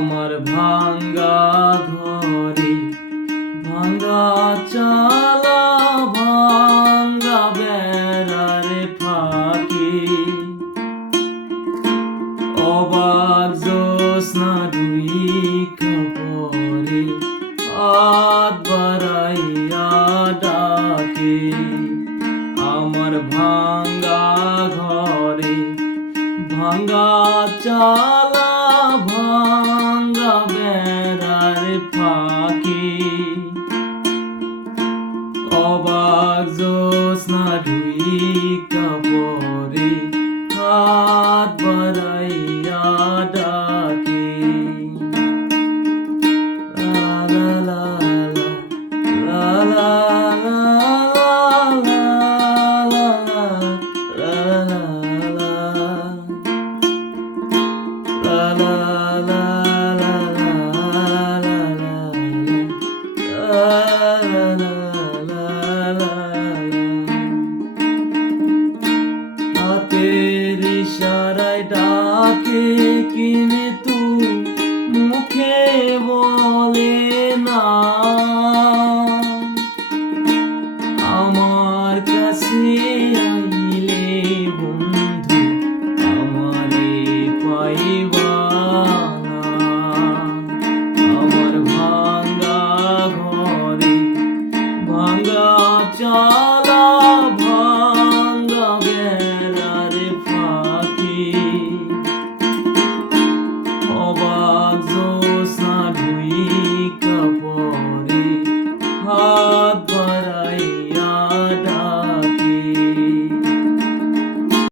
আমার ভাঙ্গা ঘরে ভাঙ্গা চালা ভাঙ্গা বেড়ারে ফাঁকি অবাক জ্যোৎস্না দুই কাপড়ে হাত বাড়াইয়া ডাকে আমার ভাঙ্গা ঘরে ভাঙ্গা চালা ভাঙ্গা বেড়ার ফাঁকি অবাক জ্যোৎস্না দুই কাপড়ে হাত বাড়াইয়া ডাকে লা লা লা লা লা হাতের ইশারায় ডাকে কিনে তু মুখে বলে